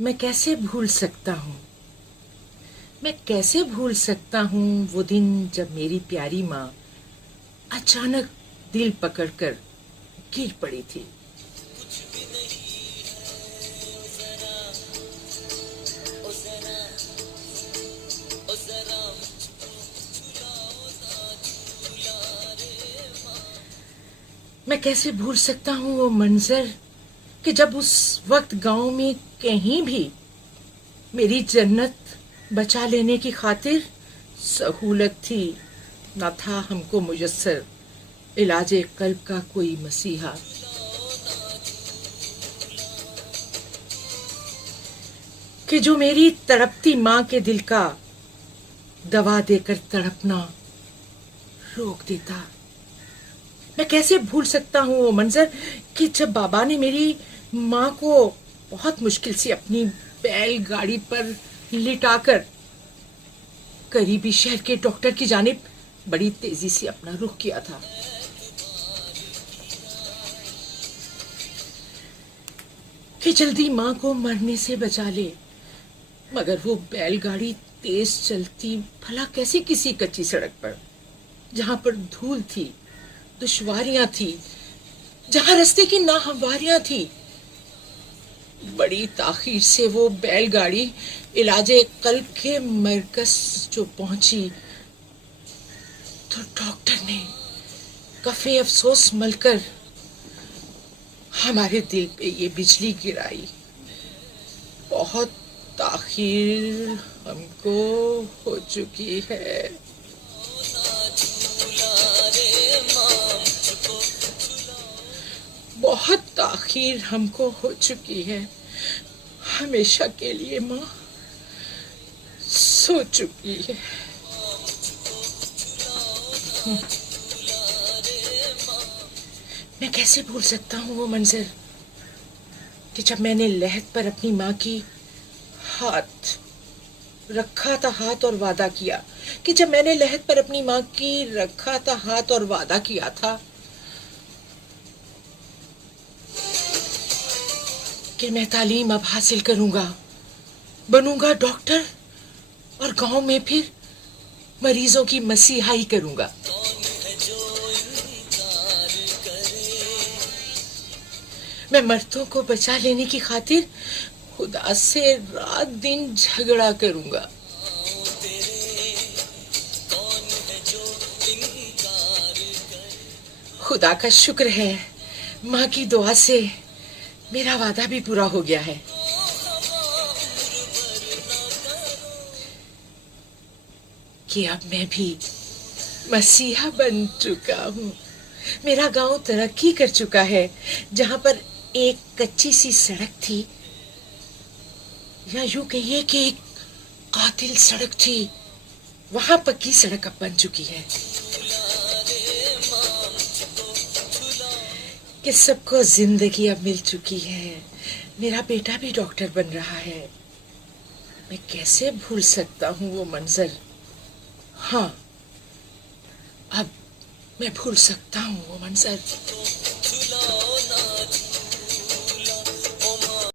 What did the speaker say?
मैं कैसे भूल सकता हूँ। मैं कैसे भूल सकता हूँ वो दिन जब मेरी प्यारी माँ अचानक दिल पकड़कर गिर पड़ी थी। मैं कैसे भूल सकता हूँ वो मंजर कि जब उस वक्त गांव में कहीं भी मेरी जन्नत बचा लेने की खातिर सहूलत थी, न था हमको मुयस्सर इलाजे कल्ब का कोई मसीहा। कि जो मेरी तड़पती माँ के दिल का दवा देकर तड़पना रोक देता। मैं कैसे भूल सकता हूँ वो मंजर कि जब बाबा ने मेरी माँ को बहुत मुश्किल से अपनी बैलगाड़ी पर लिटाकर करीबी शहर के डॉक्टर की जानिब बड़ी तेजी से अपना रुख किया था। कि जल्दी माँ को मरने से बचा ले, मगर वो बैलगाड़ी तेज चलती भला कैसे किसी कच्ची सड़क पर, जहां पर धूल थी, दुश्वारियां थी, जहां रास्ते की नाहमवारियां थी। बड़ी ताखीर से वो बैलगाड़ी इलाजे कल्ब के मरकज जो पहुंची तो डॉक्टर ने कफे अफसोस मलकर हमारे दिल पे ये बिजली गिराई। बहुत ताखीर हमको हो चुकी है। बहुत ताखीर हमको हो चुकी है। हमेशा के लिए माँ सो चुकी है। मैं कैसे भूल सकता हूँ वो मंजर कि जब मैंने लहद पर अपनी माँ की हाथ रखा था, हाथ और वादा किया कि जब मैंने लहद पर अपनी माँ की रखा था हाथ और वादा किया था कि मैं तालीम अब हासिल करूंगा, बनूंगा डॉक्टर और गांव में फिर मरीजों की मसीहाई करूंगा। मैं मर्दों को बचा लेने की खातिर खुदा से रात दिन झगड़ा करूंगा। खुदा का शुक्र है, माँ की दुआ से मेरा वादा भी पूरा हो गया है। कि अब मैं भी मसीहा बन चुका हूँ। मेरा गांव तरक्की कर चुका है। जहां पर एक कच्ची सी सड़क थी, या यूं कहिए कि एक कातिल सड़क थी, वहां पक्की सड़क अब बन चुकी है। कि सबको जिंदगी अब मिल चुकी है। मेरा बेटा भी डॉक्टर बन रहा है। मैं कैसे भूल सकता हूँ वो मंजर। हाँ, अब मैं भूल सकता हूँ वो मंजर।